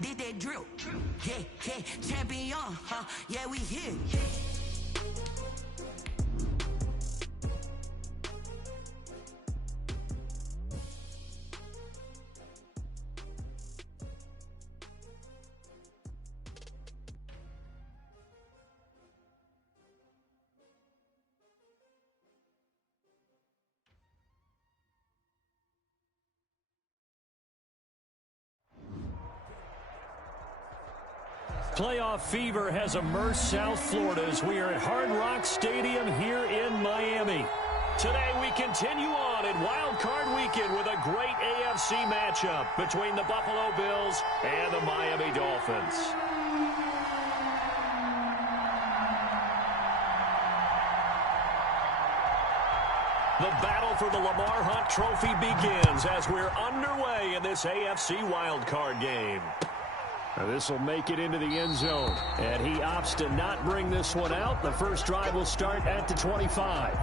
Did that drill? Yeah, champion, huh? Yeah, we here. Playoff fever has immersed South Florida as we are at Hard Rock Stadium here in Miami. Today we continue on in Wild Card Weekend with a great AFC matchup between the Buffalo Bills and the Miami Dolphins. The battle for the Lamar Hunt Trophy begins as we're underway in this AFC Wild Card game. This will make it into the end zone, and he opts to not bring this one out. The first drive will start at the 25.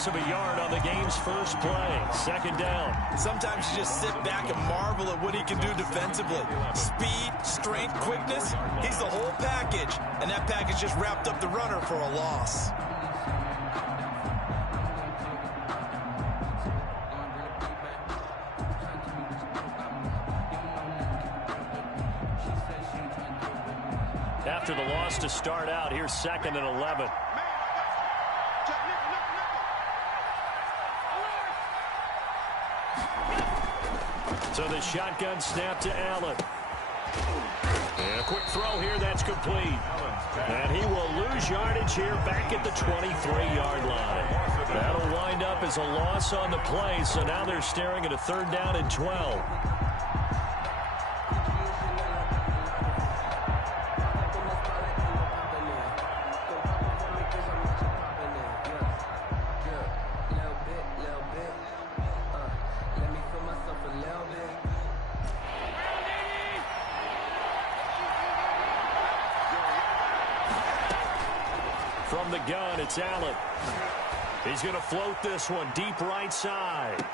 Of a yard on the game's first play. Second down. Sometimes you just sit back and marvel at what he can do defensively. Speed, strength, quickness. He's the whole package. And that package just wrapped up the runner for a loss. After the loss to start out, here's 2nd and 11. So the shotgun snap to Allen. And a quick throw here, that's complete. And he will lose yardage here back at the 23-yard line. That'll wind up as a loss on the play, so now they're staring at a 3rd down and 12. From the gun, it's Allen. He's going to float this one deep right side.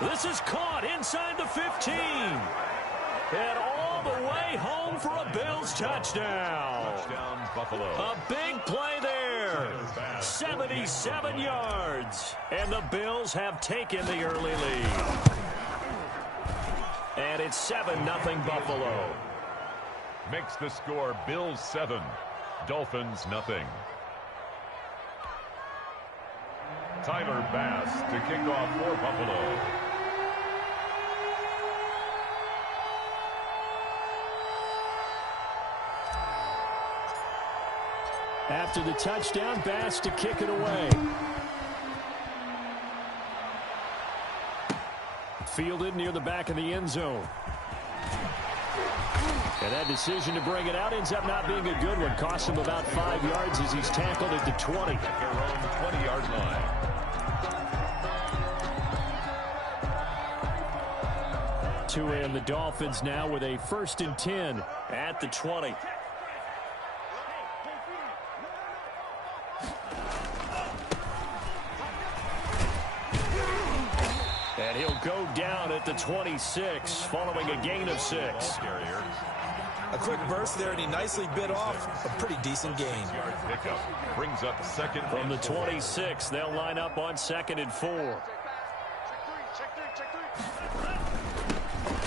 This is caught inside the 15. And all the way home for a Bills touchdown. Touchdown, Buffalo. A big play there. 77 yards. And the Bills have taken the early lead. And it's 7-0 Buffalo. Makes the score Bills 7, Dolphins nothing. Tyler Bass to kick off for Buffalo. After the touchdown, Bass to kick it away. Fielded near the back of the end zone. And that decision to bring it out ends up not being a good one. Cost him about 5 yards as he's tackled at the 20. At their own 20-yard line. And the Dolphins now with a 1st and 10 at the 20. And he'll go down at the 26 following a gain of 6. A quick burst there, and he nicely bit off a pretty decent gain. Pickup brings up 2nd from the 26. They'll line up on 2nd and 4.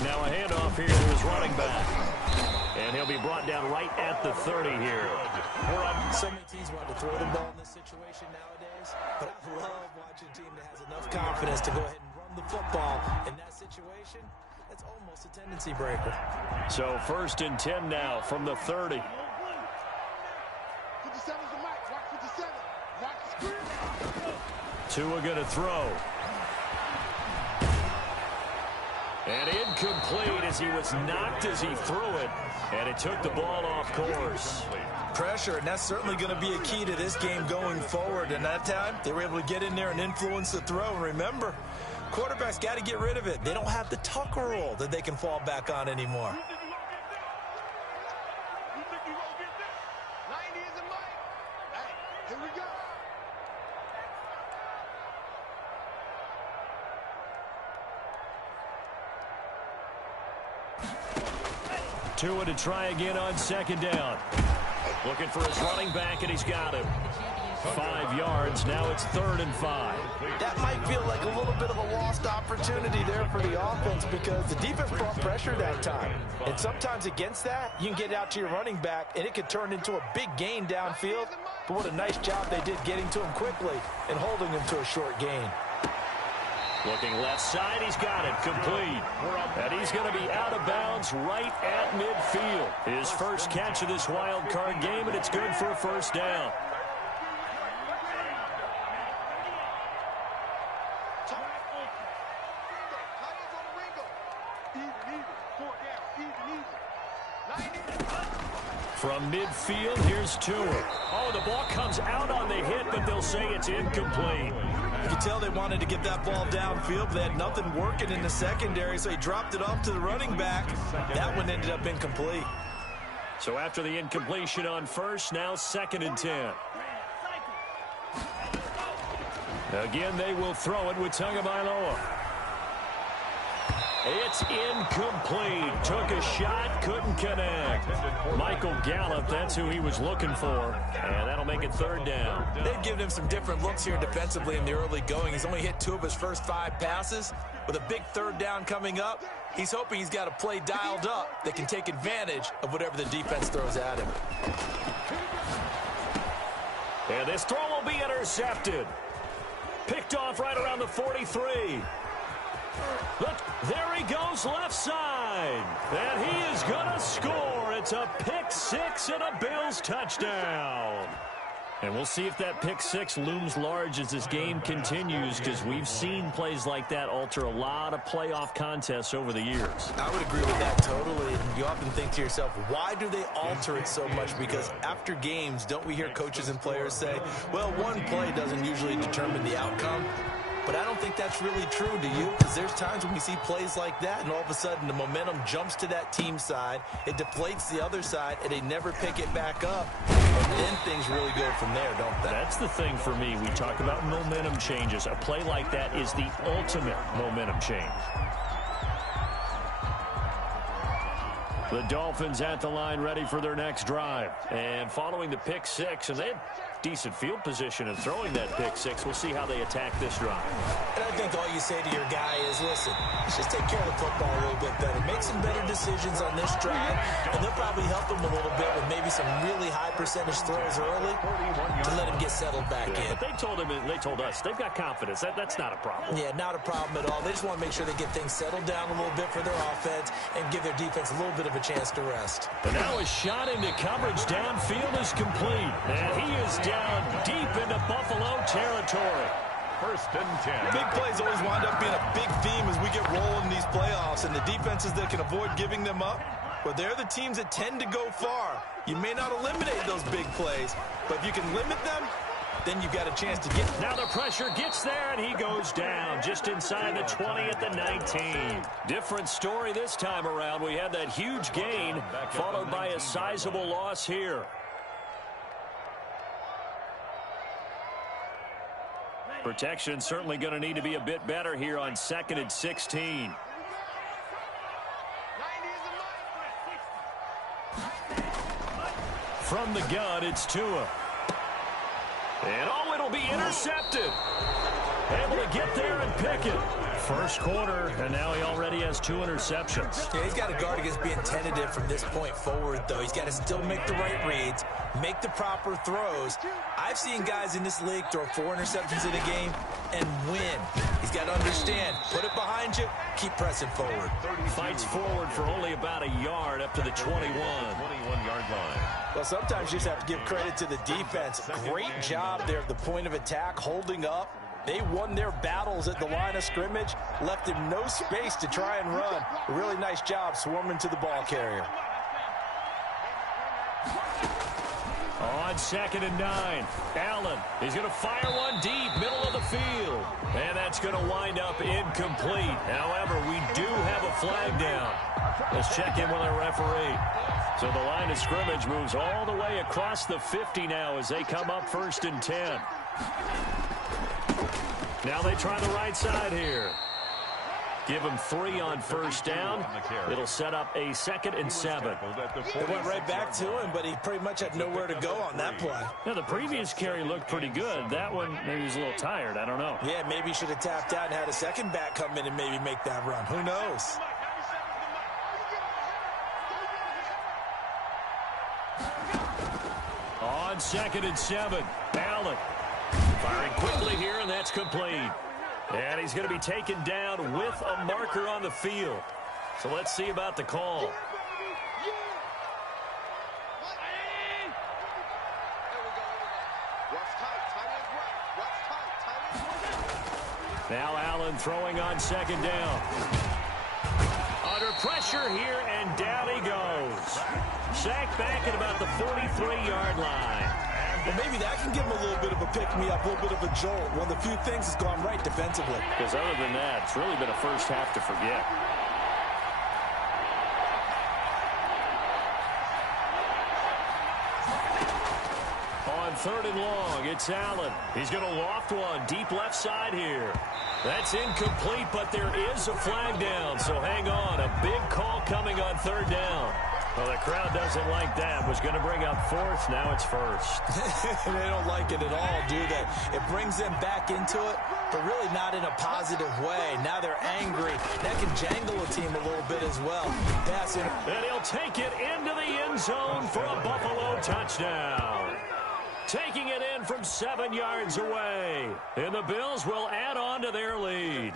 Now a handoff here to his running back. And he'll be brought down right at the 30 here. So many teams want to throw the ball in this situation nowadays, but I love watching a team that has enough confidence to go ahead and run the football in that situation. That's almost a tendency breaker. So 1st and 10 now from the 30. 57's the mic. Watch 57. Watch the screen. Tua going to throw. And incomplete as he was knocked as he threw it. And it took the ball off course. Pressure, and that's certainly going to be a key to this game going forward. And that time, they were able to get in there and influence the throw. And remember, quarterbacks got to get rid of it. They don't have the Tucker rule that they can fall back on anymore. Tua to try again on second down. Looking for his running back, and he's got him. 5 yards. Now it's 3rd and 5. That might feel like a little bit of a lost opportunity there for the offense because the defense brought pressure that time. And sometimes against that, you can get out to your running back, and it could turn into a big gain downfield. But what a nice job they did getting to him quickly and holding him to a short gain. Looking left side, he's got it, complete. And he's going to be out of bounds right at midfield. His first catch of this wild card game, and it's good for a first down. From midfield, here's Tua. Oh, the ball comes out on the hit, but they'll say it's incomplete. You can tell they wanted to get that ball downfield, but they had nothing working in the secondary, so he dropped it off to the running back. That one ended up incomplete. So after the incompletion on first, now 2nd and 10. Again, they will throw it with Tagovailoa. It's incomplete. Took a shot, couldn't connect. Michael Gallup, that's who he was looking for. And that'll make it 3rd down. They've given him some different looks here defensively in the early going. He's only hit 2 of his first 5 passes. With a big 3rd down coming up, he's hoping he's got a play dialed up that can take advantage of whatever the defense throws at him. And this throw will be intercepted. Picked off right around the 43. Look, there he goes left side. And he is going to score. It's a pick 6 and a Bills touchdown. And we'll see if that pick 6 looms large as this game continues, because we've seen plays like that alter a lot of playoff contests over the years. I would agree with that totally. And you often think to yourself, why do they alter it so much? Because after games, don't we hear coaches and players say, well, one play doesn't usually determine the outcome? But I don't think that's really true, do you? Because there's times when we see plays like that, and all of a sudden the momentum jumps to that team side, it deflates the other side, and they never pick it back up. And then things really go from there, don't they? That's the thing for me. We talk about momentum changes. A play like that is the ultimate momentum change. The Dolphins at the line, ready for their next drive. And following the pick 6, and they had decent field position and throwing that pick 6. We'll see how they attack this drive. And I think all you say to your guy is, listen, let's just take care of the football a little bit better. Make some better decisions on this drive, and they'll probably help him a little bit with maybe some really high percentage throws early to let him get settled back in. But they told us they've got confidence. That's not a problem. Yeah, not a problem at all. They just want to make sure they get things settled down a little bit for their offense and give their defense a little bit of a chance to rest. And now a shot into coverage downfield is complete. And he is down deep into Buffalo territory. 1st and 10. Big plays always wind up being a big theme as we get rolling in these playoffs, and the defenses that can avoid giving them up, well, they're the teams that tend to go far. You may not eliminate those big plays, but if you can limit them, then you've got a chance to get. Now the pressure gets there, and he goes down just inside the 20 at the 19. Different story this time around. We had that huge gain followed by a sizable loss here. Protection certainly going to need to be a bit better here on 2nd and 16. From the gun, it's Tua. And oh, it'll be intercepted. Able to get there and pick it. First quarter, and now he already has 2 interceptions. Yeah, he's got to guard against being tentative from this point forward, though. He's got to still make the right reads, make the proper throws. I've seen guys in this league throw 4 interceptions in a game and win. He's got to understand, put it behind you, keep pressing forward. Fights forward for only about a yard up to the 21-yard line. Well, sometimes you just have to give credit to the defense. Great job there at the point of attack, holding up. They won their battles at the line of scrimmage, left him no space to try and run. A really nice job swarming to the ball carrier. On 2nd and 9, Allen is going to fire one deep, middle of the field. And that's going to wind up incomplete. However, we do have a flag down. Let's check in with our referee. So the line of scrimmage moves all the way across the 50 now as they come up 1st and 10. Now they try the right side here. Give him 3 on 1st down. It'll set up a 2nd and 7. It went right back to him, but he pretty much had nowhere to go on that play. Now, the previous carry looked pretty good. That one, maybe he was a little tired. I don't know. Yeah, maybe he should have tapped out and had a second back come in and maybe make that run. Who knows? On 2nd and 7, Allen firing quickly here, and that's complete. And he's going to be taken down with a marker on the field. So let's see about the call. Now Allen throwing on 2nd down. Under pressure here, and down he goes. Sacked back at about the 43-yard line. Well, maybe that can give him a little bit of a pick-me-up, a little bit of a jolt. One of the few things that's gone right defensively. Because other than that, it's really been a first half to forget. On 3rd and long, it's Allen. He's going to loft one deep left side here. That's incomplete, but there is a flag down, so hang on. A big call coming on 3rd down. Well, the crowd doesn't like that. Was going to bring up 4th. Now it's 1st. They don't like it at all, do they? It brings them back into it, but really not in a positive way. Now they're angry. That can jangle a team a little bit as well. Passing. And he'll take it into the end zone for a Buffalo touchdown. Taking it in from 7 yards away. And the Bills will add on to their lead.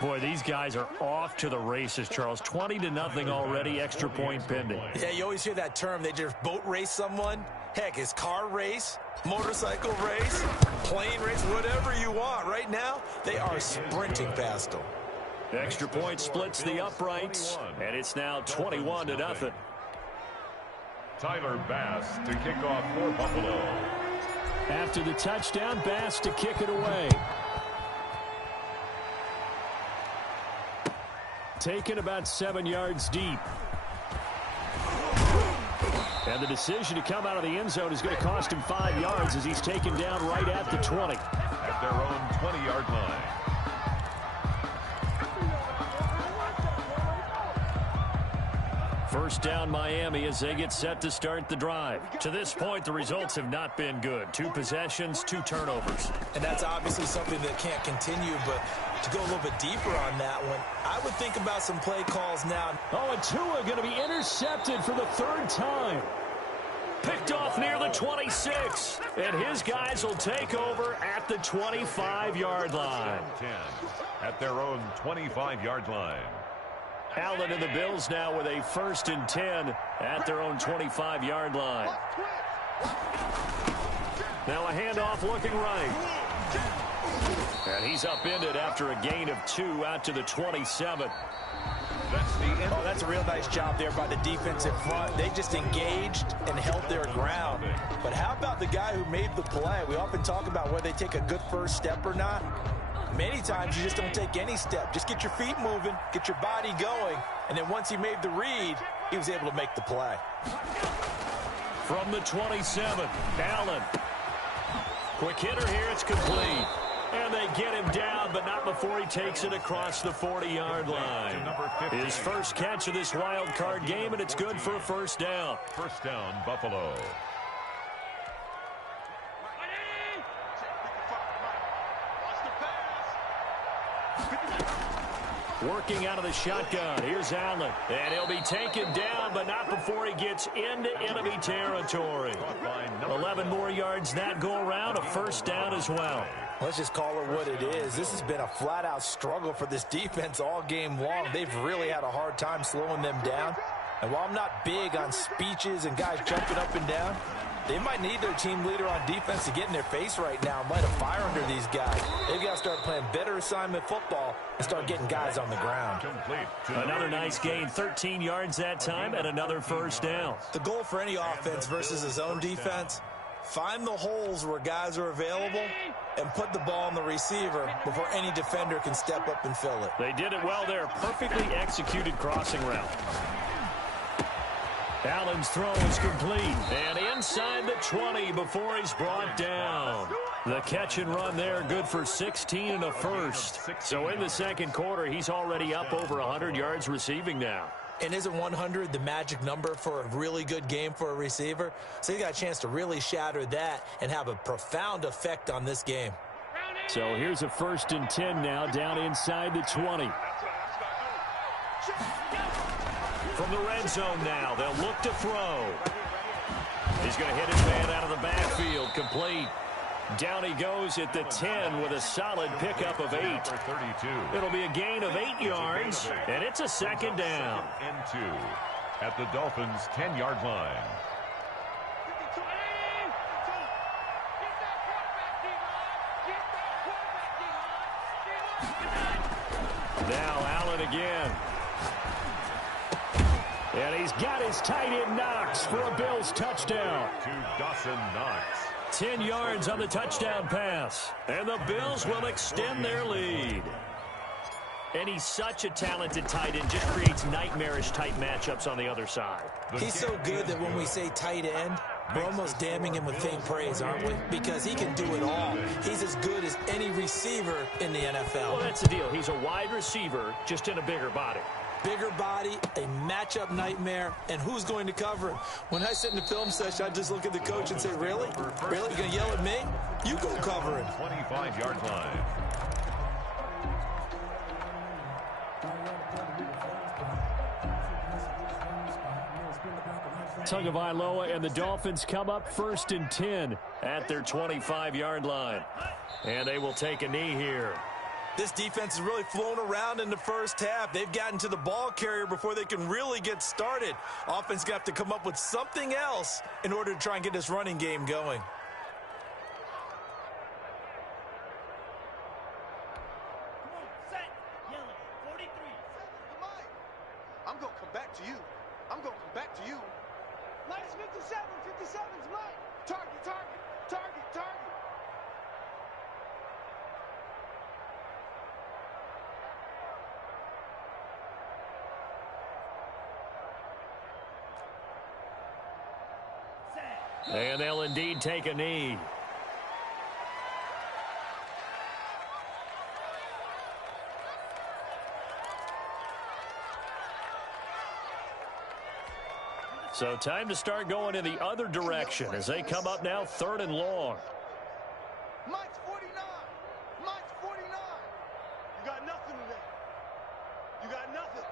Boy, these guys are off to the races, Charles. 20-0 already, extra point pending. Yeah, you always hear that term. They just boat race someone. Heck, it's car race, motorcycle race, plane race, whatever you want. Right now, they are sprinting past them. Extra point splits the uprights, and it's now 21-0. Tyler Bass to kick off for Buffalo. After the touchdown, Bass to kick it away. Taken about 7 yards deep. And the decision to come out of the end zone is going to cost him 5 yards as he's taken down right at the 20. At their own 20-yard line. First down Miami as they get set to start the drive. To this point, the results have not been good. 2 possessions, 2 turnovers. And that's obviously something that can't continue, but to go a little bit deeper on that one, I would think about some play calls now. Oh, and Tua going to be intercepted for the 3rd time. Picked off near the 26. And his guys will take over at the 25-yard line. 10 at their own 25-yard line. Allen and the Bills now with a 1st and 10 at their own 25-yard line. Now a handoff looking right. And he's upended after a gain of 2 out to the 27. That's the end. Oh, that's a real nice job there by the defensive front. They just engaged and held their ground. But how about the guy who made the play? We often talk about whether they take a good first step or not. Many times you just don't take any step. Just get your feet moving, get your body going, and then once he made the read, he was able to make the play. From the 27, Allen. Quick hitter here, it's complete. And they get him down, but not before he takes it across the 40-yard line. His first catch of this wild card game, and it's good for a 1st down. 1st down, Buffalo. Working out of the shotgun. Here's Allen. And he'll be taken down, but not before he gets into enemy territory. 11 more yards that go around. A 1st down as well. Let's just call it what it is. This has been a flat-out struggle for this defense all game long. They've really had a hard time slowing them down. And while I'm not big on speeches and guys jumping up and down, They might need their team leader on defense to get in their face right now and light a fire under these guys. They've got to start playing better assignment football and start getting guys on the ground. Another nice gain, 13 yards that time, and another first down. The goal for any offense versus his own defense, find the holes where guys are available and put the ball on the receiver before any defender can step up and fill it. They did it well there. Perfectly executed crossing route. Allen's throw is complete. And inside the 20 before he's brought down. The catch and run there, good for 16 and a first. So in the second quarter, he's already up over 100 yards receiving now. And isn't 100 the magic number for a really good game for a receiver? So he got a chance to really shatter that and have a profound effect on this game. So here's a 1st and 10 now, down inside the 20. From the red zone now, they'll look to throw. He's going to hit his man out of the backfield, complete. Down he goes at the 10 with a solid pickup of 8. It'll be a gain of 8 yards, and it's a second down. At the Dolphins' 10-yard line. Now Allen again. And he's got his tight end Knox for a Bills touchdown. To Dawson Knox. 10 yards on the touchdown pass. And the Bills will extend their lead. And he's such a talented tight end, just creates nightmarish-type matchups on the other side. He's so good that when we say tight end, we're almost damning him with faint praise, aren't we? Because he can do it all. He's as good as any receiver in the NFL. Well, that's the deal. He's a wide receiver, just in a bigger body. Bigger body, a matchup nightmare, and who's going to cover him? When I sit in the film session, I just look at the coach and say, really? Really? You're going to yell at me? You go cover him. 25-yard line. Tagovailoa and the Dolphins come up 1st and 10 at their 25-yard line. And they will take a knee here. This defense has really flown around in the first half. They've gotten to the ball carrier before they can really get started. Offense got to come up with something else in order to try and get this running game going. I'm going to come back to you. I'm going to come back to you. Minus 57. 57's mine. Target, target, target, target. And they'll indeed take a knee. So time to start going in the other direction as they come up now 3rd and long. Mine's 49. Mine's 49. You got nothing today. You got nothing.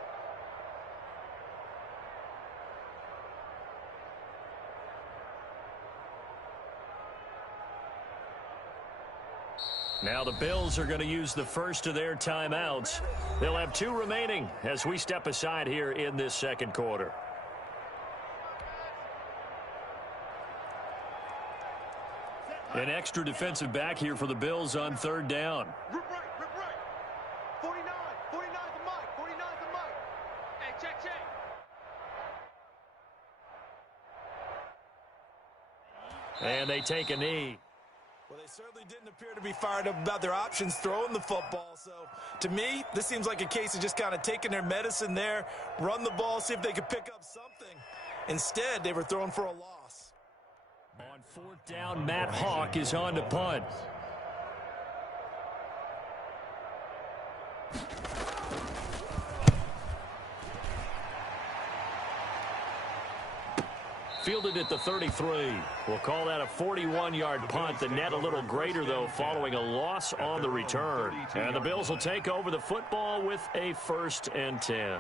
Now the Bills are going to use the first of their timeouts. They'll have 2 remaining as we step aside here in this second quarter. An extra defensive back here for the Bills on 3rd down. Rip right, rip right. 49. 49's the mic. 49's the mic. Hey, check, check. And they take a knee. Well, they certainly didn't appear to be fired up about their options throwing the football. So, to me, this seems like a case of just kind of taking their medicine there, run the ball, see if they could pick up something. Instead, they were throwing for a loss. On 4th down, Matt Hawk is on to punt. Fielded at the 33. We'll call that a 41-yard punt. The net a little greater, though, following a loss on the return. And the Bills will take over the football with a 1st and 10.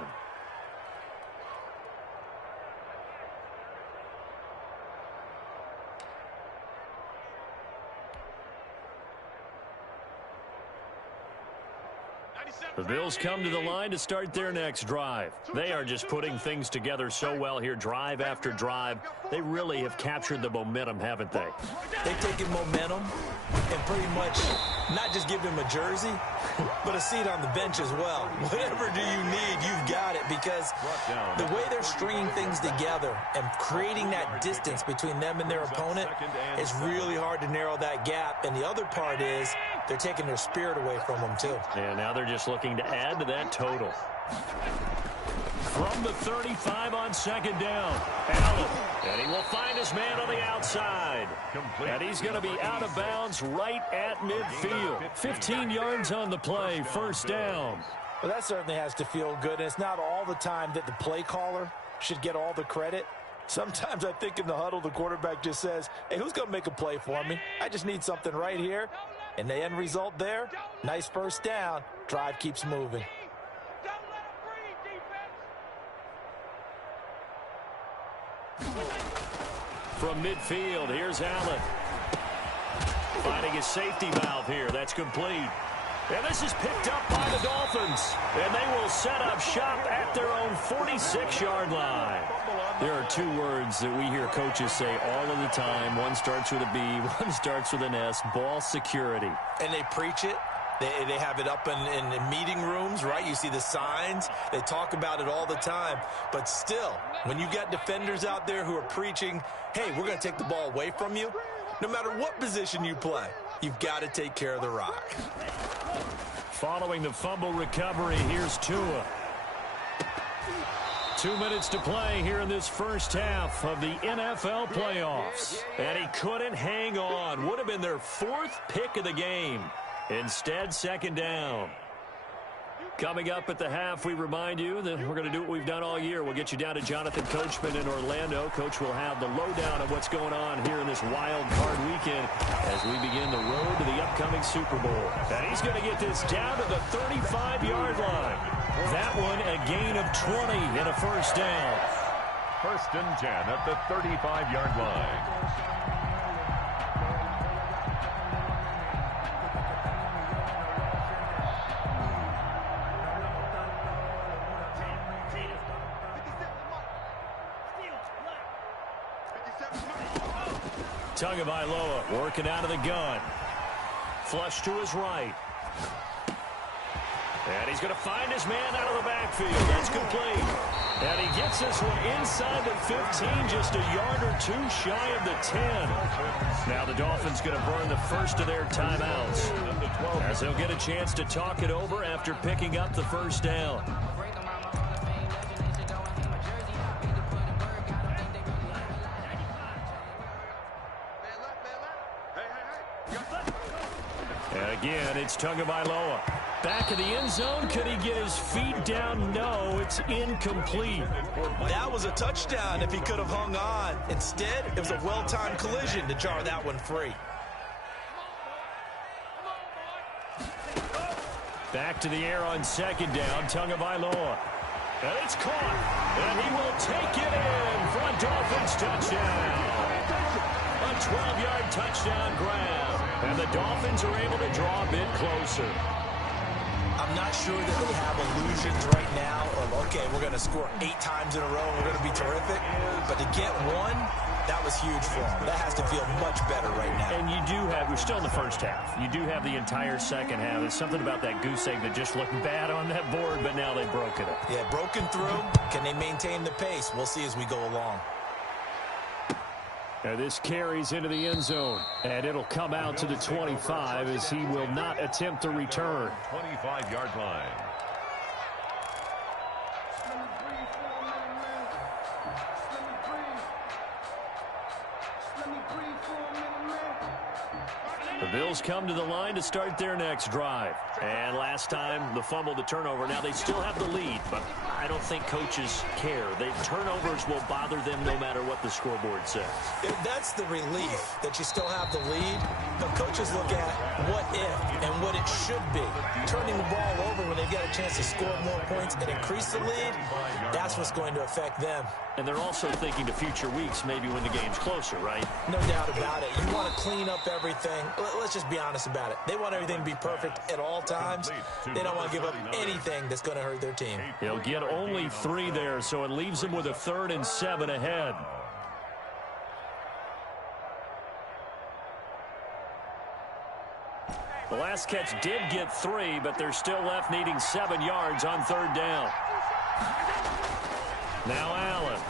The Bills come to the line to start their next drive. They are just putting things together so well here, drive after drive. They really have captured the momentum, haven't they? They've taken momentum and pretty much not just give him a jersey, but a seat on the bench as well. Whatever do you need, you've got it, because the way they're stringing things together and creating that distance between them and their opponent, it's really hard to narrow that gap. And the other part is they're taking their spirit away from them, too. And now they're just looking to add to that total. From the 35 on second down, Allen. And he will find his man on the outside. And he's going to be out of bounds right at midfield. 15 yards on the play, first down. Well, that certainly has to feel good. And it's not all the time that the play caller should get all the credit. Sometimes I think in the huddle, the quarterback just says, hey, who's going to make a play for me? I just need something right here. And the end result there, nice first down. Drive keeps moving. From midfield, here's Allen. Finding his safety valve here. That's complete. And this is picked up by the Dolphins. And they will set up shop at their own 46-yard line. There are two words that we hear coaches say all of the time. One starts with a B, one starts with an S, ball security. And they preach it. They have it up in meeting rooms, right? You see the signs. They talk about it all the time. But still, when you got defenders out there who are preaching, hey, we're going to take the ball away from you, no matter what position you play, you've got to take care of the rock. Following the fumble recovery, here's Tua. 2 minutes to play here in this first half of the NFL playoffs. And he couldn't hang on. Would have been their fourth pick of the game. Instead, second down. Coming up at the half, we remind you that we're going to do what we've done all year. We'll get you down to Jonathan Coachman in Orlando. Coach will have the lowdown of what's going on here in this wild card weekend as we begin the road to the upcoming Super Bowl. And he's going to get this down to the 35-yard line. That one a gain of 20 and a first down. First and 10 at the 35-yard line. Tagovailoa working out of the gun. Flush to his right. And he's going to find his man out of the backfield. That's complete. And he gets this one inside the 15, just a yard or two shy of the 10. Now the Dolphins going to burn the first of their timeouts, as they'll get a chance to talk it over after picking up the first down. And again, it's Tagovailoa. Back in the end zone. Could he get his feet down? No, it's incomplete. That was a touchdown if he could have hung on. Instead, it was a well-timed collision to jar that one free. Back to the air on second down, Tagovailoa. And it's caught. And he will take it in for a Dolphins touchdown. A 12-yard touchdown grab. And the Dolphins are able to draw a bit closer. I'm not sure that they have illusions right now of, okay, we're going to score 8 times in a row and we're going to be terrific. But to get one, that was huge for them. That has to feel much better right now. And you do have, we're still in the first half. You do have the entire second half. There's something about that goose egg that just looked bad on that board, but now they've broken it. Yeah, broken through. Can they maintain the pace? We'll see as we go along. Now this carries into the end zone, and it'll come out to the 25 as he will not attempt to return. 25-yard line. The Bills come to the line to start their next drive. And last time, the fumble, the turnover. Now they still have the lead, but I don't think coaches care. Turnovers will bother them no matter what the scoreboard says. That's the relief that you still have the lead. But coaches look at what if and what it should be. Turning the ball over when they've got a chance to score more points and increase the lead, that's what's going to affect them. And they're also thinking to future weeks, maybe when the game's closer, right? No doubt about it. You want to clean up everything. Let's just be honest about it. They want everything to be perfect at all times. They don't want to give up anything that's going to hurt their team. He'll get only 3 there, so it leaves him with a 3rd and 7 ahead. The last catch did get 3, but they're still left needing 7 yards on 3rd down. Now Allen.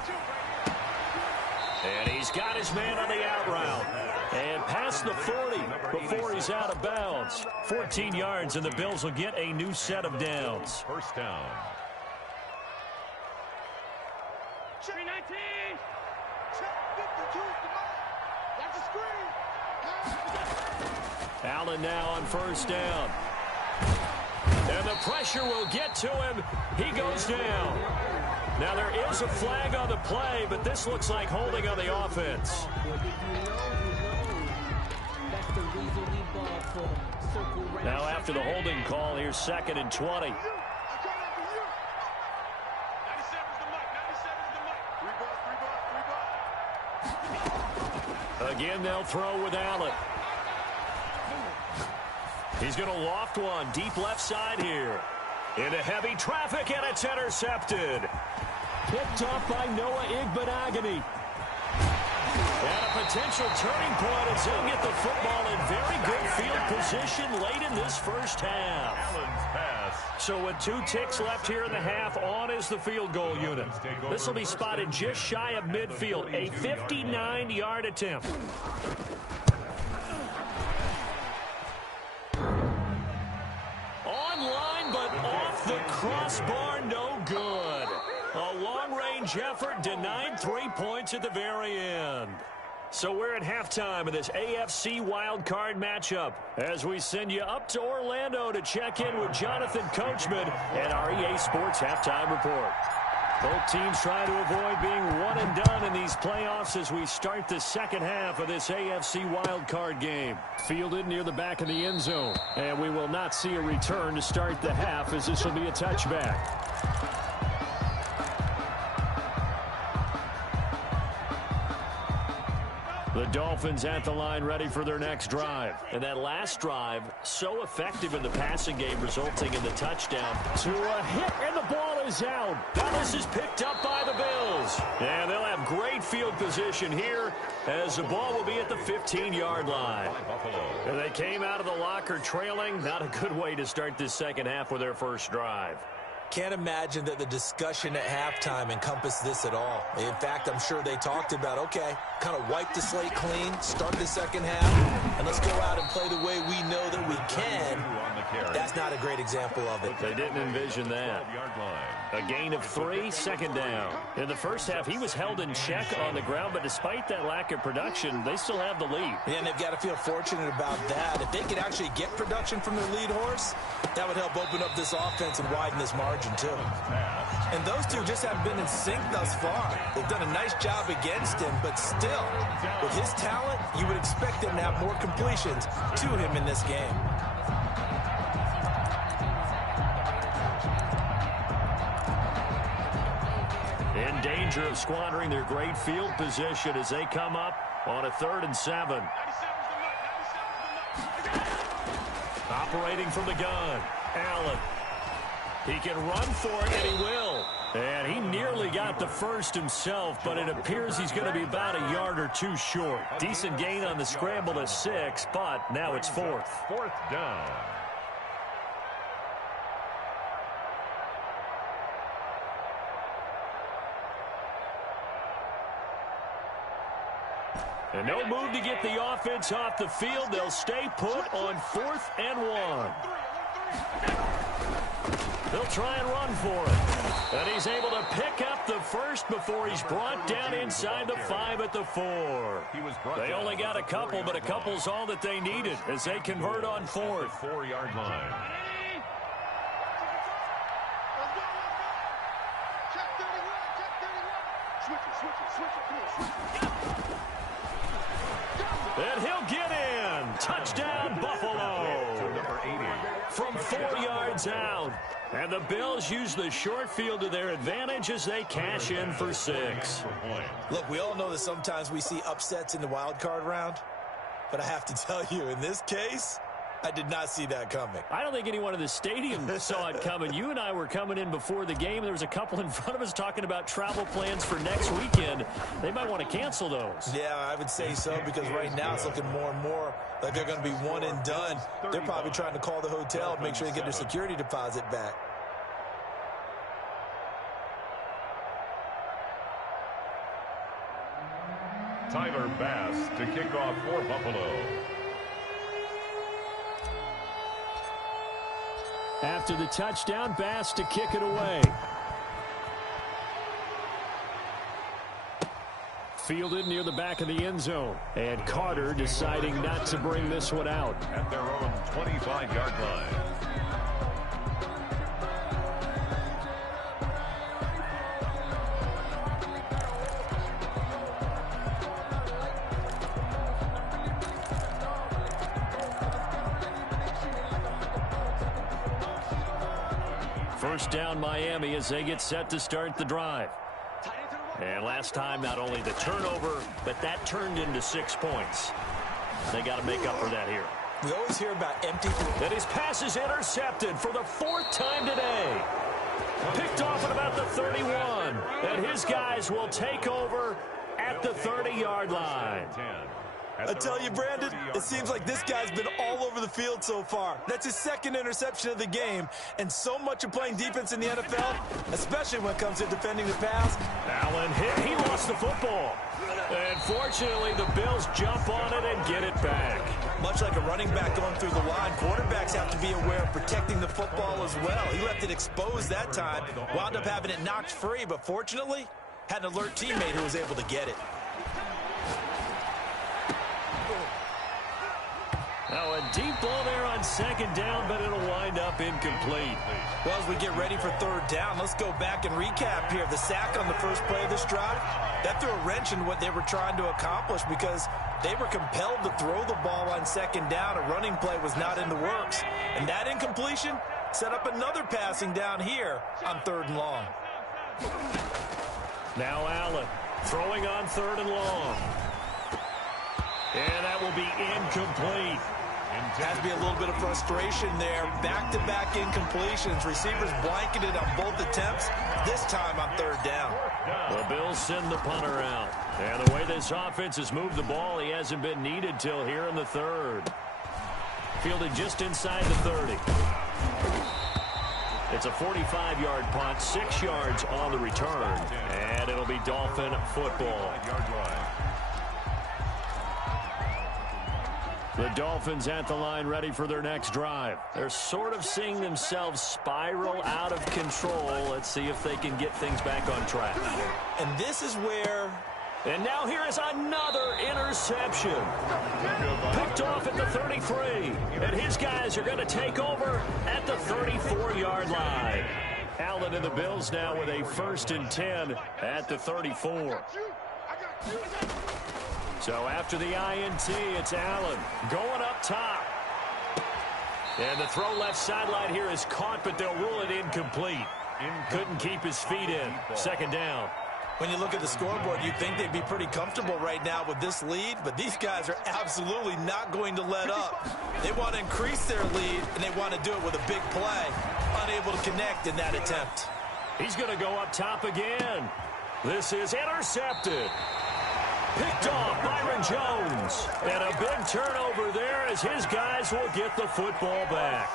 And he's got his man on the out route. And past the 40 before he's out of bounds. 14 yards, and the Bills will get a new set of downs. First down. Check 19. Check 52. That's a screen. Allen now on 1st down. And the pressure will get to him. He goes down. Now there is a flag on the play, but this looks like holding on the offense. Now after the holding call, here's 2nd and 20. Again, they'll throw with Allen. He's going to loft one deep left side here. Into heavy traffic, and it's intercepted. Picked off by Noah Igbenogany. And a potential turning point as he'll get the football in very good field position late in this first half. Allen's pass. So with 2 ticks left here in the half, on is the field goal unit. This will be spotted just shy of midfield, a 59-yard attempt. Online, but off the crossbar, no good. A long-range effort denied 3 points at the very end. So we're at halftime of this AFC wildcard matchup as we send you up to Orlando to check in with Jonathan Coachman and our EA Sports Halftime Report. Both teams trying to avoid being one and done in these playoffs as we start the second half of this AFC wildcard game. Fielded near the back of the end zone, and we will not see a return to start the half as this will be a touchback. The Dolphins at the line ready for their next drive. And that last drive, so effective in the passing game, resulting in the touchdown. To a hit, and the ball is out. Now this is picked up by the Bills. And they'll have great field position here as the ball will be at the 15-yard line. And they came out of the locker trailing. Not a good way to start this second half with their first drive. Can't imagine that the discussion at halftime encompassed this at all. In fact, I'm sure they talked about, okay, kind of wipe the slate clean, start the second half, and let's go out and play the way we know that we can. That's not a great example of it. They didn't envision that. A gain of 3, 2nd down. In the first half, he was held in check on the ground, but despite that lack of production, they still have the lead. And they've got to feel fortunate about that. If they could actually get production from their lead horse, that would help open up this offense and widen this margin too. And those two just haven't been in sync thus far. They've done a nice job against him, but still, with his talent, you would expect them to have more completions to him in this game. In danger of squandering their great field position as they come up on a 3rd and 7. Operating from the gun, Allen. He can run for it, and he will. And he nearly got the first himself, but it appears he's going to be about a yard or 2 short. Decent gain on the scramble to 6, but now it's 4th. 4th down. And no move to get the offense off the field. They'll stay put on 4th and 1. They'll try and run for it. And he's able to pick up the first before he's brought down inside the 5 at the 4. They only got a couple, but a couple's all that they needed as they convert on 4th. 4-yard line. And he'll get in. Touchdown, Buffalo. Number 80. From 4 yards out. And the Bills use the short field to their advantage as they cash in for 6. Look, we all know that sometimes we see upsets in the wild card round. But I have to tell you, in this case, I did not see that coming. I don't think anyone in the stadium saw it coming. You and I were coming in before the game. There was a couple in front of us talking about travel plans for next weekend. They might want to cancel those. Yeah, I would say so, because right now it's looking more and more like they're going to be one and done. They're probably trying to call the hotel and make sure they get their security deposit back. Tyler Bass to kick off for Buffalo. After the touchdown, Bass to kick it away. Fielded near the back of the end zone. And Carter deciding not to bring this one out. At their own 25-yard line. First down, Miami, as they get set to start the drive. And last time, not only the turnover, but that turned into 6 points. They got to make up for that here. We always hear about empty. And his pass is intercepted for the 4th time today. Picked off at about the 31. And his guys will take over at the 30-yard line. I tell you, Brandon, it seems like this guy's been all over the field so far. That's his 2nd interception of the game, and so much of playing defense in the NFL, especially when it comes to defending the pass. Allen hit. He lost the football. And fortunately, the Bills jump on it and get it back. Much like a running back going through the line, quarterbacks have to be aware of protecting the football as well. He left it exposed that time, wound up having it knocked free, but fortunately, had an alert teammate who was able to get it. Now a deep ball there on 2nd down, but it'll wind up incomplete. Well, as we get ready for 3rd down, let's go back and recap here. The sack on the first play of this drive, that threw a wrench in what they were trying to accomplish because they were compelled to throw the ball on 2nd down. A running play was not in the works. And that incompletion set up another passing down here on 3rd and long. Now Allen throwing on 3rd and long. And that will be incomplete. Has to be a little bit of frustration there. Back-to-back incompletions. Receivers blanketed on both attempts, this time on 3rd down. The Bills send the punter out. And the way this offense has moved the ball, he hasn't been needed till here in the 3rd. Fielded just inside the 30. It's a 45-yard punt, 6 yards on the return. And it'll be Dolphin football. The Dolphins at the line ready for their next drive. They're sort of seeing themselves spiral out of control. Let's see if they can get things back on track. And this is where... And now here is another interception. Picked off at the 33. And his guys are going to take over at the 34-yard line. Allen and the Bills now with a 1st and 10 at the 34. So after the INT, it's Allen going up top. And the throw left sideline here is caught, but they'll rule it incomplete. Couldn't keep his feet in. 2nd down. When you look at the scoreboard, you'd think they'd be pretty comfortable right now with this lead, but these guys are absolutely not going to let up. They want to increase their lead, and they want to do it with a big play. Unable to connect in that attempt. He's going to go up top again. This is intercepted. Picked off Byron Jones. And a big turnover there as his guys will get the football back.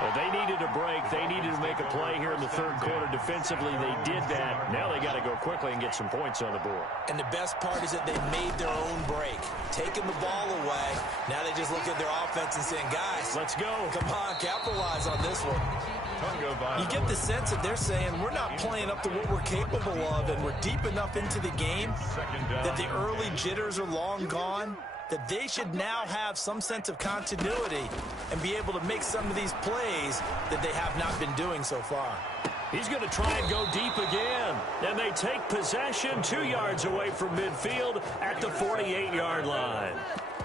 Well, they needed a break. They needed to make a play here in the 3rd quarter. Defensively, they did that. Now they got to go quickly and get some points on the board. And the best part is that they made their own break. Taking the ball away. Now they just look at their offense and saying, guys, let's go. Come on, capitalize on this one. You get the sense that they're saying we're not playing up to what we're capable of, and we're deep enough into the game that the early jitters are long gone, that they should now have some sense of continuity and be able to make some of these plays that they have not been doing so far. He's going to try and go deep again. And they take possession 2 yards away from midfield at the 48-yard line.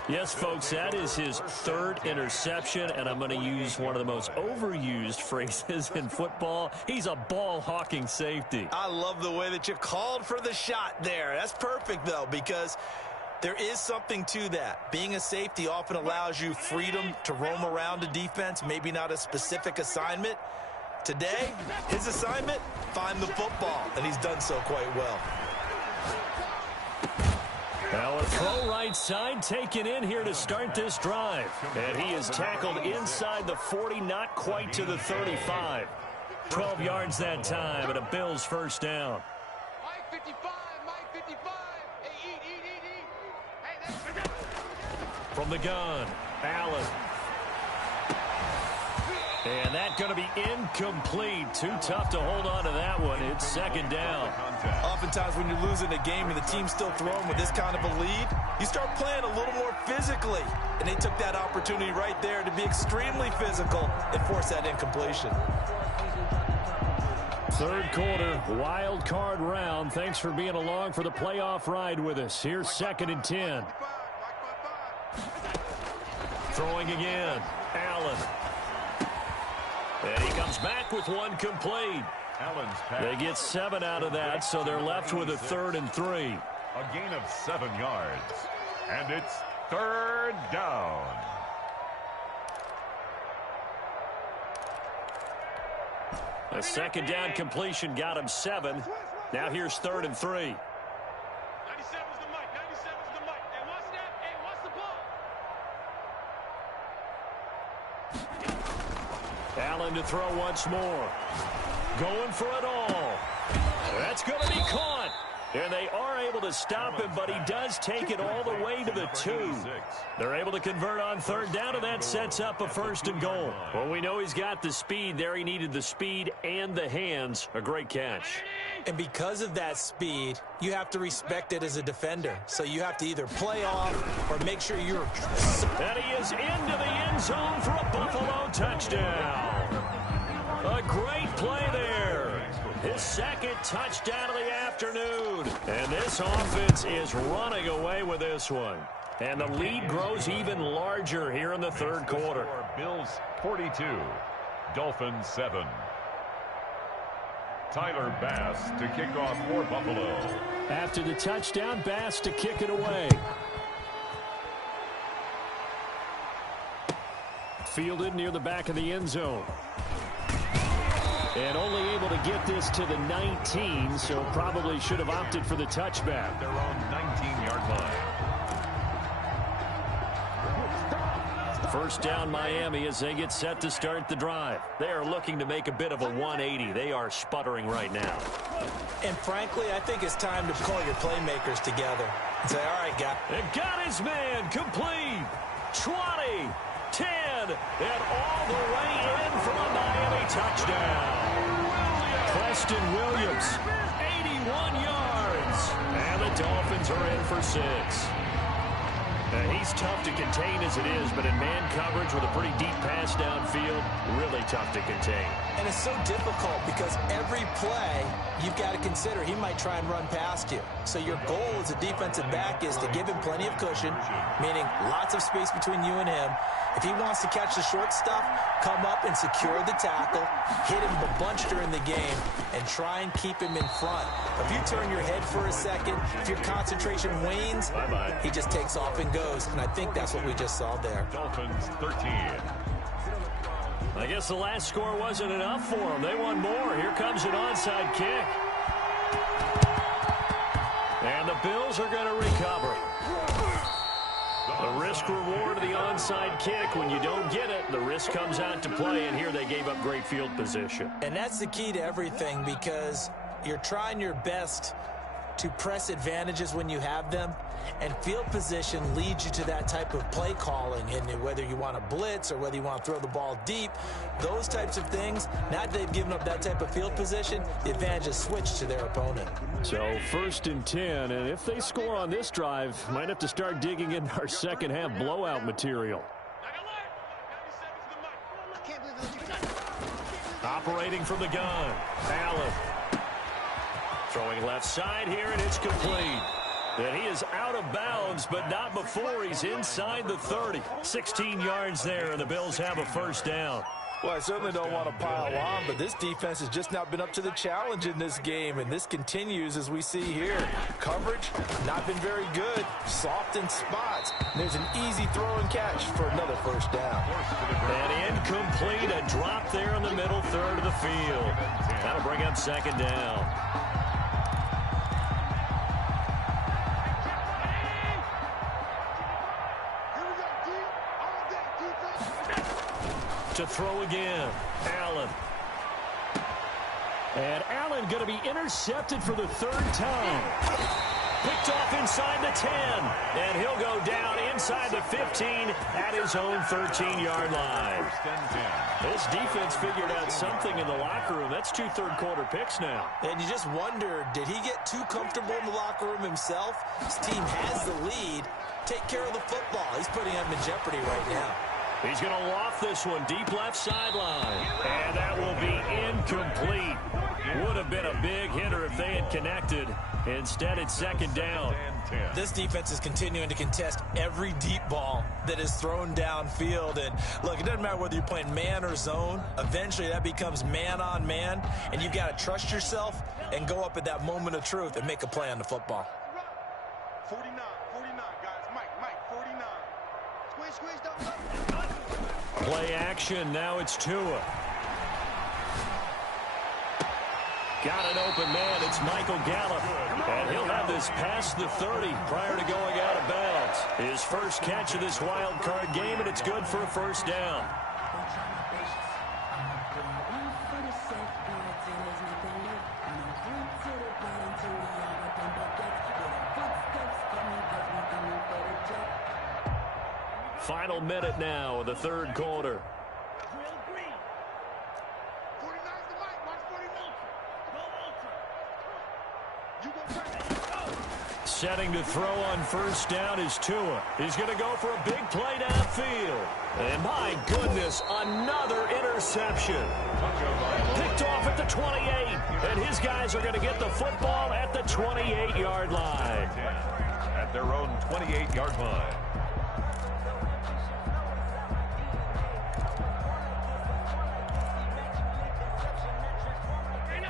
Yes, folks, that is his third interception, and I'm going to use one of the most overused phrases in football. He's a ball-hawking safety. I love the way that you called for the shot there. That's perfect, though, because there is something to that. Being a safety often allows you freedom to roam around a defense, maybe not a specific assignment. Today, his assignment, find the football, and he's done so quite well. Now a throw right side taken in here to start this drive. And he is tackled inside the 40, not quite to the 35. 12 yards that time, and a Bills first down. Mike 55, Mike 55. Hey, eat. Hey, From the gun, Allen. And that's going to be incomplete. Too tough to hold on to that one. It's second down. Oftentimes when you're losing a game and the team's still throwing with this kind of a lead, you start playing a little more physically. And they took that opportunity right there to be extremely physical and force that incompletion. Third quarter, wild card round. Thanks for being along for the playoff ride with us. Here's second and 10. Throwing again, Allen. And he comes back with one complete. They get 7 out of that, so they're left with a 3rd and 3. A gain of 7 yards. And it's third down. A second down completion got him 7. Now here's 3rd and 3. 97's the mic. 97's the mic. Hey, what's that? Hey, what's the ball? Allen to throw once more. Going for it all. That's going to be caught. And they are able to stop him, but he does take it all the way to the 2. They're able to convert on third down, and that sets up a 1st and goal. Well, we know he's got the speed there. He needed the speed and the hands. A great catch. And because of that speed, you have to respect it as a defender. So you have to either play off or make sure you're... And he is into the end zone for a Buffalo touchdown. A great play there. His second touchdown of the afternoon. And this offense is running away with this one. And the lead grows even larger here in the third quarter. Bills 42, Dolphins 7. Tyler Bass to kick off for Buffalo. After the touchdown, Bass to kick it away. Fielded near the back of the end zone. And only able to get this to the 19, so probably should have opted for the touchback. Their own 19-yard line. First down Miami as they get set to start the drive. They are looking to make a bit of a 180. They are sputtering right now. And frankly, I think it's time to call your playmakers together and say, all right, guy. And got his man complete. 20, 10, and all the way in for a Miami touchdown. Preston Williams, 81 yards. And the Dolphins are in for 6. He's tough to contain as it is, but in man coverage with a pretty deep pass downfield, really tough to contain. And it's so difficult because every play you've got to consider he might try and run past you. So your goal as a defensive back is to give him plenty of cushion, meaning lots of space between you and him. If he wants to catch the short stuff, come up and secure the tackle, hit him a bunch during the game, and try and keep him in front. If you turn your head for a second, if your concentration wanes, he just takes off and goes. And I think that's what we just saw there. Dolphins 13. I guess the last score wasn't enough for them. They want more. Here comes an onside kick. And the Bills are going to recover. The risk-reward of the onside kick. When you don't get it, the risk comes out to play, and here they gave up great field position. And that's the key to everything because you're trying your best to press advantages when you have them, and field position leads you to that type of play calling. And whether you want to blitz or whether you want to throw the ball deep, those types of things, now that they've given up that type of field position, the advantage is switched to their opponent. So 1st and 10, and if they score on this drive, might have to start digging into our second half blowout material. Operating from the gun, Allen. Throwing left side here, and it's complete. And he is out of bounds, but not before he's inside the 30. 16 yards there, and the Bills have a first down. Well, I certainly don't want to pile on, but this defense has just not been up to the challenge in this game, and this continues as we see here. Coverage, not been very good. Soft in spots. There's an easy throw and catch for another first down. And incomplete, a drop there in the middle third of the field. That'll bring up second down. To throw again, Allen. And Allen going to be intercepted for the third time. Picked off inside the 10. And he'll go down inside the 15 at his own 13-yard line. This defense figured out something in the locker room. That's 2 third-quarter picks now. And you just wonder, did he get too comfortable in the locker room himself? His team has the lead. Take care of the football. He's putting them in jeopardy right now. He's going to loft this one deep left sideline. And that will be incomplete. Would have been a big hitter if they had connected. Instead, it's second down. This defense is continuing to contest every deep ball that is thrown downfield. And, look, it doesn't matter whether you're playing man or zone. Eventually, that becomes man-on-man. And you've got to trust yourself and go up at that moment of truth and make a play on the football. 49, guys. Mike, 49. Squeeze, double. Play action. Now it's Tua. Got an open man. It's Michael Gallup. And he'll have this past the 30 prior to going out of bounds. His first catch of this wild card game, and it's good for a first down. Final minute now of the third quarter. Setting to throw on first down is Tua. He's going to go for a big play downfield. And my goodness, another interception. Picked off at the 28. And his guys are going to get the football at the 28-yard line. At their own 28-yard line.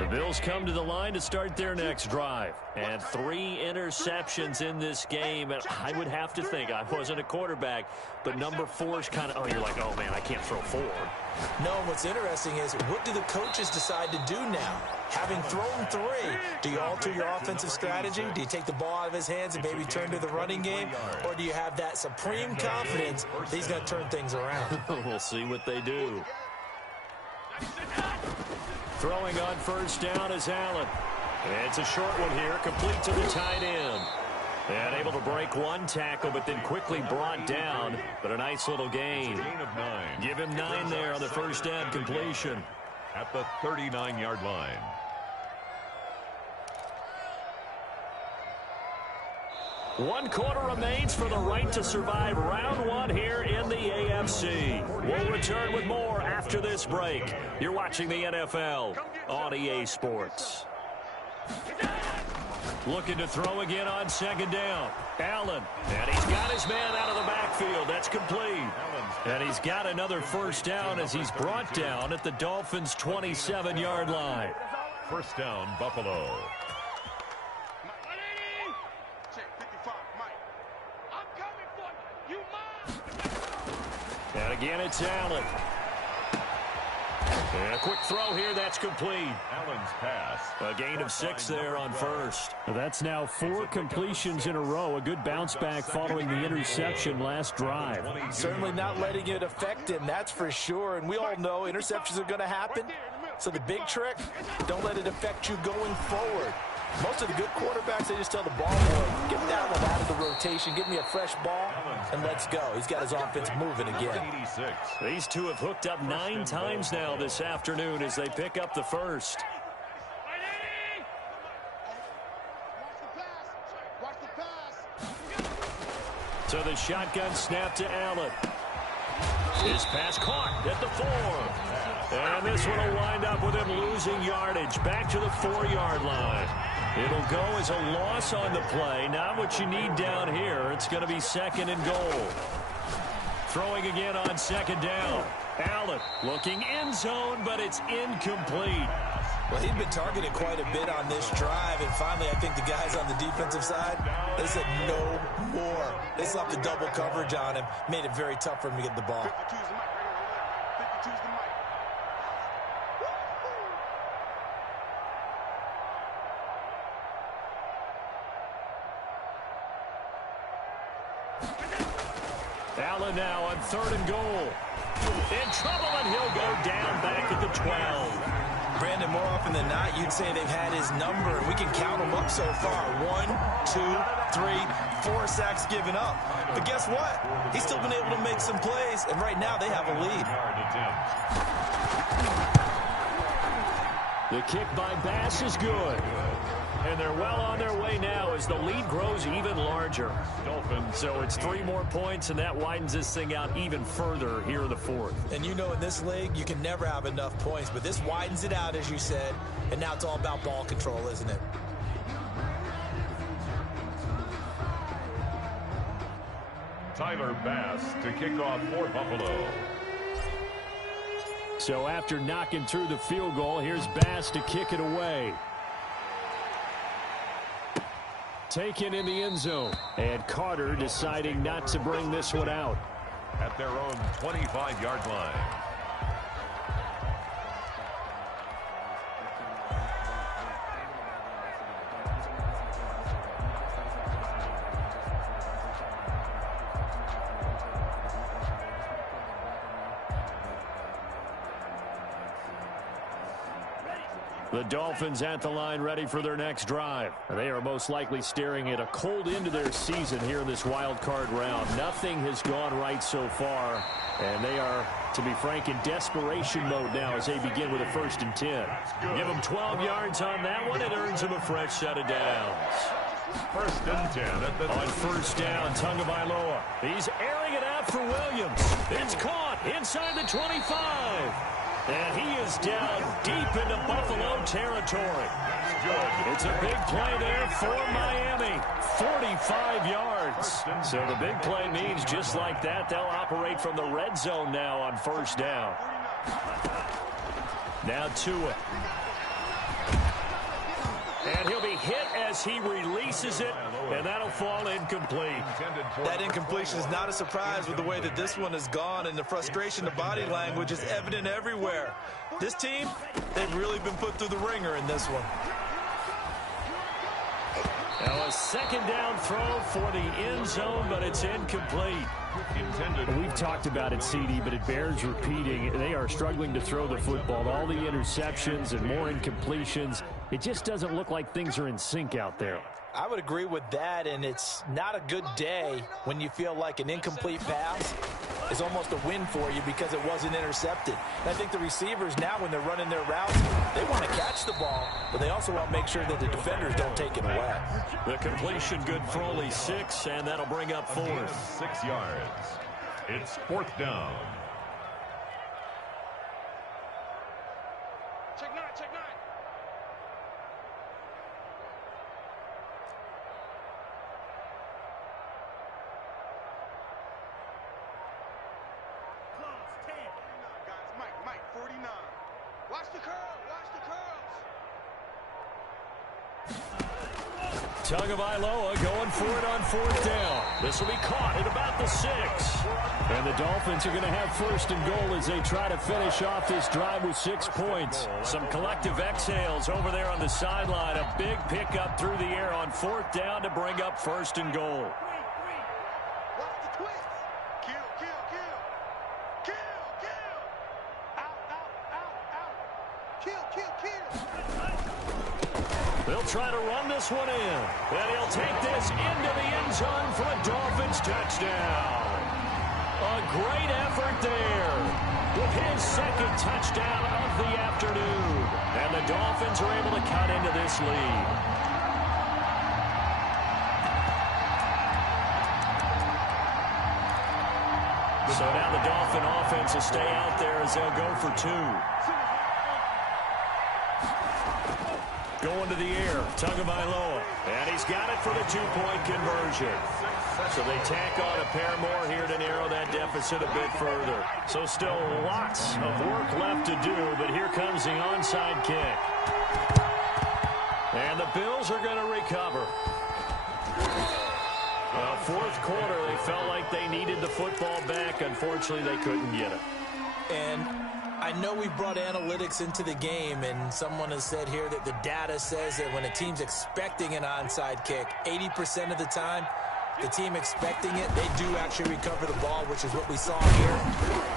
The Bills come to the line to start their next drive. And 3 interceptions in this game. And I would have to think, I wasn't a quarterback, but number 4 is kind of, oh, you're like, oh, man, I can't throw 4. No, what's interesting is, what do the coaches decide to do now? Having thrown 3, do you alter your offensive strategy? Do you take the ball out of his hands and maybe turn to the running game? Or do you have that supreme confidence that he's going to turn things around? We'll see what they do. Throwing on first down is Allen. It's a short one here, complete to the tight end. And able to break one tackle, but then quickly brought down. But a nice little gain. Gain of 9. Give him 9 there on the first down completion. At the 39-yard line. One quarter remains for the right to survive round 1 here in the AFC. We'll return with more after this break. You're watching the NFL on EA Sports. Looking to throw again on second down. Allen. And he's got his man out of the backfield. That's complete. And he's got another first down as he's brought down at the Dolphins' 27-yard line. First down, Buffalo. And again, it's Allen. And a quick throw here, that's complete. Allen's pass. A gain of 6 there on first. That's now 4 completions in a row. A good bounce back following the interception last drive. Certainly not letting it affect him, that's for sure. And we all know interceptions are going to happen. So the big trick, don't let it affect you going forward. Most of the good quarterbacks, they just tell the ball boy, get down the line of the rotation, give me a fresh ball, and let's go. He's got his offense moving again. 86. These two have hooked up 9 times now this afternoon as they pick up the first. So the shotgun snap to Allen. His pass caught at the 4. And this one will wind up with him losing yardage back to the 4-yard line. It'll go as a loss on the play. Not what you need down here. It's going to be 2nd and goal. Throwing again on 2nd down. Allen looking end zone, but it's incomplete. Well, he'd been targeted quite a bit on this drive, and finally I think the guys on the defensive side, they said no more. They slapped the double coverage on him, made it very tough for him to get the ball. 52's the mic right here. 52's the mic. Allen now on 3rd and goal. In trouble, and he'll go down back at the 12. Brandon, more often than not, you'd say they've had his number, and we can count them up so far. 1, 2, 3, 4 sacks given up. But guess what? He's still been able to make some plays, and right now they have a lead. The kick by Bass is good. And they're well on their way now as the lead grows even larger. Dolphins. So it's 3 more points, and that widens this thing out even further here in the 4th. And you know in this league, you can never have enough points, but this widens it out, as you said, and now it's all about ball control, isn't it? Tyler Bass to kick off for Buffalo. So after knocking through the field goal, here's Bass to kick it away. Taken in the end zone. And Carter deciding not to bring this one out. At their own 25-yard line. The Dolphins at the line ready for their next drive. They are most likely staring at a cold end to their season here in this wild card round. Nothing has gone right so far, and they are, to be frank, in desperation mode now as they begin with a 1st and 10. Give them 12 yards on that one. It earns them a fresh set of downs. 1st and 10 at the on 1st down, Tagovailoa. He's airing it out for Williams. It's caught inside the 25. And he is down deep into Buffalo territory. It's a big play there for Miami. 45 yards. So the big play means just like that, they'll operate from the red zone now on 1st down. Now Tua. And he'll be hit as he releases it, and that'll fall incomplete. That incompletion is not a surprise with the way that this one has gone, and the frustration, the body language is evident everywhere. This team, they've really been put through the ringer in this one. Now a 2nd down throw for the end zone, but it's incomplete. We've talked about it, CD, but it bears repeating. They are struggling to throw the football. All the interceptions and more incompletions. It just doesn't look like things are in sync out there. I would agree with that, and it's not a good day when you feel like an incomplete pass is almost a win for you because it wasn't intercepted. And I think the receivers now, when they're running their routes, they want to catch the ball, but they also want to make sure that the defenders don't take it away. The completion good for only 6, and that'll bring up 4th. 6 yards. It's 4th down. Check 9, check 9. Mike, 49. Watch the curl, watch the curls. Tagovailoa going for it on 4th down. This will be caught at about the 6. And the Dolphins are going to have 1st and goal as they try to finish off this drive with 6 points. Some collective exhales over there on the sideline. A big pickup through the air on 4th down to bring up 1st and goal. Watch the twist. Kill, kill, kill. Kill, kill. Out, out, out, out. Kill, kill, kill. They'll try to run this one in. And he'll take this into the end zone for a Dolphins touchdown. A great effort there with his 2nd touchdown of the afternoon. And the Dolphins are able to cut into this lead. So now the Dolphin offense will stay out there as they'll go for 2. Going to the air, Tagovailoa. And he's got it for the 2-point conversion. So they tack on a pair more here to narrow that deficit a bit further. So still lots of work left to do, but here comes the onside kick. And the Bills are going to recover. Fourth quarter, they felt like they needed the football back. Unfortunately, they couldn't get it. And I know we brought analytics into the game, and someone has said here that the data says that when a team's expecting an onside kick, 80% of the time, the team expecting it, they do actually recover the ball, which is what we saw here.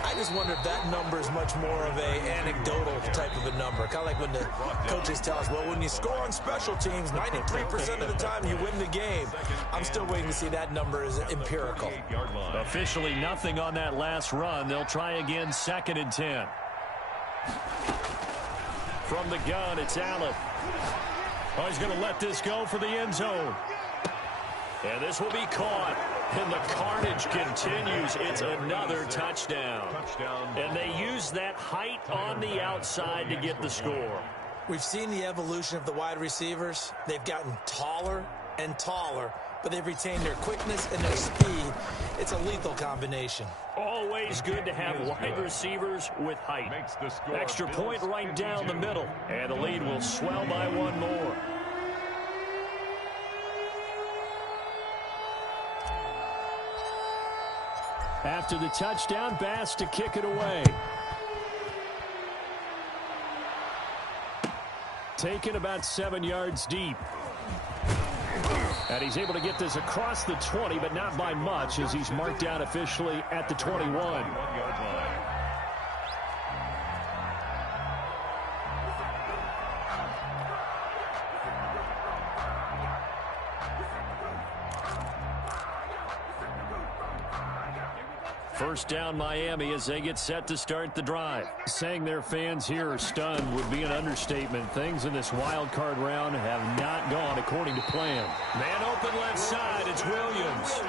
I just wonder if that number is much more of a anecdotal type of a number. Kind of like when the coaches tell us, well, when you score on special teams, 93% of the time you win the game. I'm still waiting to see that number is empirical. Officially nothing on that last run. They'll try again, 2nd and 10. From the gun, it's Allen. Oh, he's going to let this go for the end zone. And this will be caught. And the carnage continues. It's another touchdown. And they use that height on the outside to get the score. We've seen the evolution of the wide receivers. They've gotten taller and taller, but they've retained their quickness and their speed. It's a lethal combination. Always good to have wide receivers with height. Extra point right down the middle. And the lead will swell by 1 more. After the touchdown, Bass to kick it away. Taken about 7 yards deep. And he's able to get this across the 20, but not by much, as he's marked down officially at the 21. First down Miami as they get set to start the drive. Saying their fans here are stunned would be an understatement. Things in this wild card round have not gone according to plan. Man open left side, it's Williams.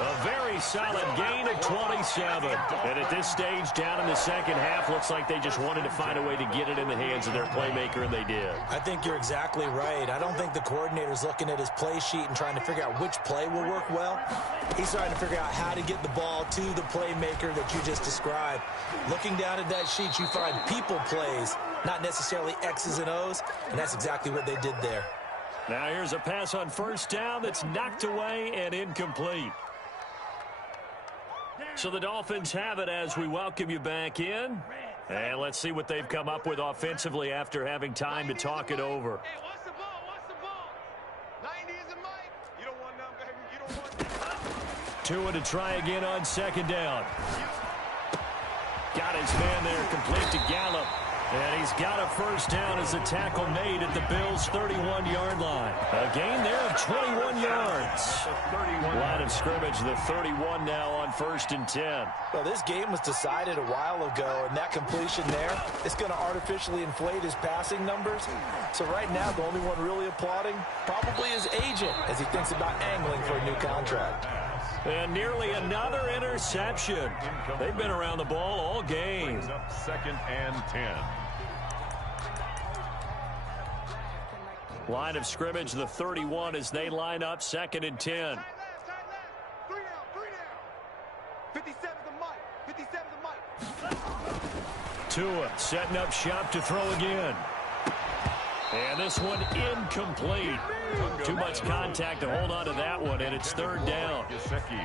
A very solid gain of 27. And at this stage, down in the second half, looks like they just wanted to find a way to get it in the hands of their playmaker, and they did. I think you're exactly right. I don't think the coordinator's looking at his play sheet and trying to figure out which play will work well. He's trying to figure out how to get the ball to the playmaker that you just described. Looking down at that sheet, you find people plays, not necessarily X's and O's, and that's exactly what they did there. Now here's a pass on first down that's knocked away and incomplete. So the Dolphins have it as we welcome you back in. And let's see what they've come up with offensively after having time to talk it over. Hey, what's the ball? What's the ball? 90 is a mic. You don't want none, baby. You don't want Tua to try again on second down. Got his man there, complete to Gallup. And he's got a first down as the tackle made at the Bills' 31-yard line. A gain there of 21 yards. Line of scrimmage, the 31 now on 1st and 10. Well, this game was decided a while ago, and that completion there is going to artificially inflate his passing numbers. So right now, the only one really applauding probably his agent as he thinks about angling for a new contract. And nearly another interception. They've been around the ball all game. 2nd and 10. Line of scrimmage, the 31 as they line up 2nd and 10. Time left. 3 down. 57 the mic. 57 the mic. Tua setting up shop to throw again. And this one incomplete. Too much contact to hold on to that one, and it's 3rd down.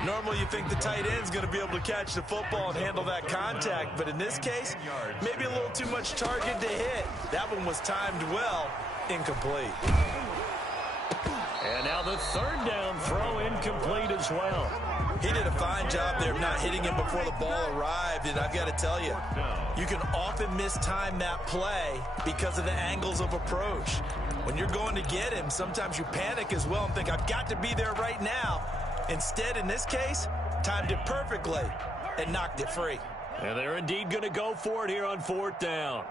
Normally you think the tight end's going to be able to catch the football and handle that contact, but in this case, maybe a little too much target to hit. That one was timed well, incomplete. And now the 3rd down throw incomplete as well. He did a fine job there of not hitting him before the ball arrived, and I've got to tell you, you can often mistime that play because of the angles of approach. When you're going to get him, sometimes you panic as well and think, I've got to be there right now. Instead, in this case, timed it perfectly and knocked it free. And they're indeed going to go for it here on 4th down.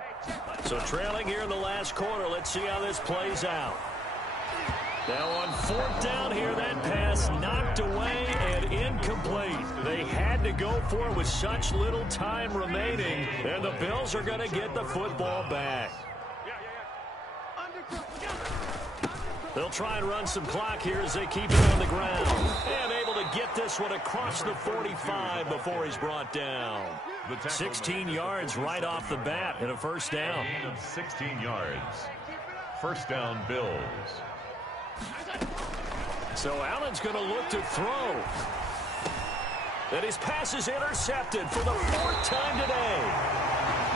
So trailing here in the last quarter, let's see how this plays out. Now on 4th down here, that pass knocked away and incomplete. They had to go for it with such little time remaining, and the Bills are going to get the football back. They'll try and run some clock here as they keep it on the ground. And able to get this one across the 45 before he's brought down. 16 yards right off the bat and a first down. 16 yards. First down, Bills. So Allen's going to look to throw. And his pass is intercepted for the 4th time today.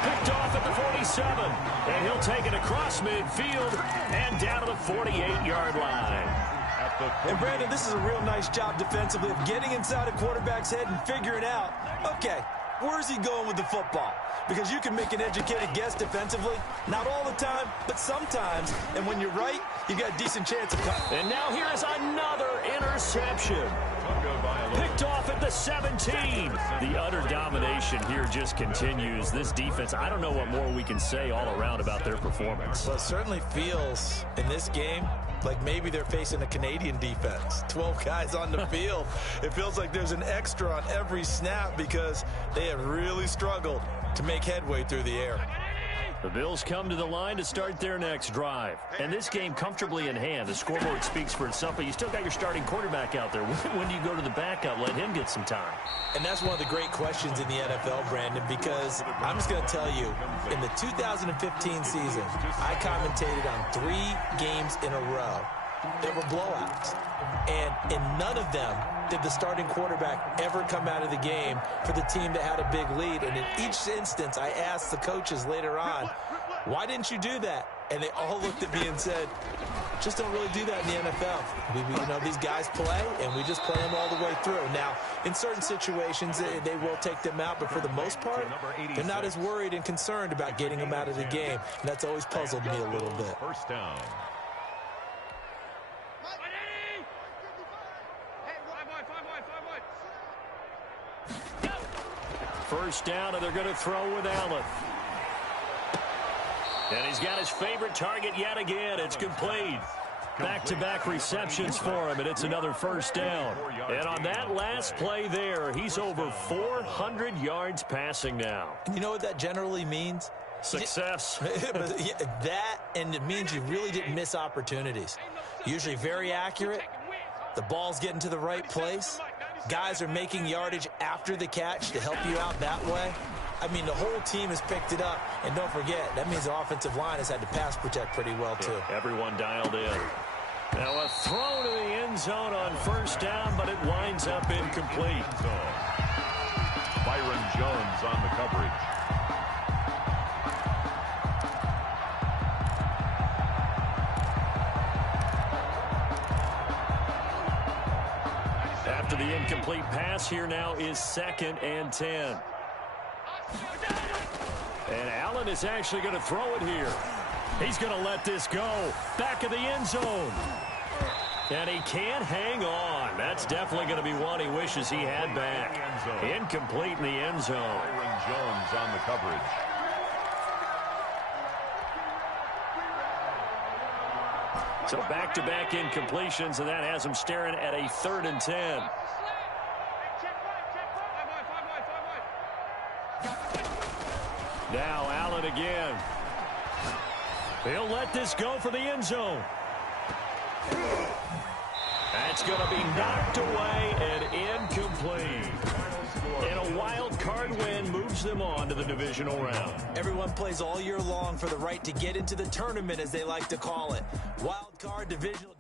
Picked off at the 47. And he'll take it across midfield and down to the 48-yard line. And Brandon, this is a real nice job defensively of getting inside a quarterback's head and figuring out, okay, where's he going with the football? Because you can make an educated guess defensively. Not all the time, but sometimes. And when you're right, you got a decent chance of coming. And now here's another interception. Picked off at the 17. The utter domination here just continues. This defense, I don't know what more we can say all around about their performance. Well, it certainly feels in this game like maybe they're facing a Canadian defense. 12 guys on the field. It feels like there's an extra on every snap because they have really struggled to make headway through the air. The Bills come to the line to start their next drive. And this game comfortably in hand. The scoreboard speaks for itself, but you still got your starting quarterback out there. When do you go to the backup? Let him get some time. And that's one of the great questions in the NFL, Brandon, because I'm just going to tell you, in the 2015 season, I commentated on 3 games in a row. There were blowouts. And in none of them did the starting quarterback ever come out of the game for the team that had a big lead. And in each instance, I asked the coaches later on, why didn't you do that? And they all looked at me and said, just don't really do that in the NFL. These guys play, and we just play them all the way through. Now, in certain situations, they will take them out, but for the most part, they're not as worried and concerned about getting them out of the game. And that's always puzzled me a little bit. First down. First down, and they're going to throw with Allen. And he's got his favorite target yet again. It's complete. Back-to-back receptions for him, and it's another first down. And on that last play there, he's over 400 yards passing now. And you know what that generally means? Success. That, and it means you really didn't miss opportunities. Usually very accurate. The ball's getting to the right place. Guys are making yardage after the catch to help you out that way. I mean, the whole team has picked it up. And don't forget, that means the offensive line has had to pass protect pretty well, too. Yeah, everyone dialed in. Now a throw to the end zone on first down, but it winds up incomplete. Byron Jones on the coverage. After the incomplete pass, here now is 2nd and 10. And Allen is actually going to throw it here. He's going to let this go. Back of the end zone. And he can't hang on. That's definitely going to be one he wishes he had back. Incomplete in the end zone. Byron Jones on the coverage. So back-to-back incompletions, and that has him staring at a 3rd and 10. Now Allen again. He'll let this go for the end zone. That's going to be knocked away and incomplete. And a wild card win moves them on to the divisional round. Everyone plays all year long for the right to get into the tournament, as they like to call it. Wild card divisional.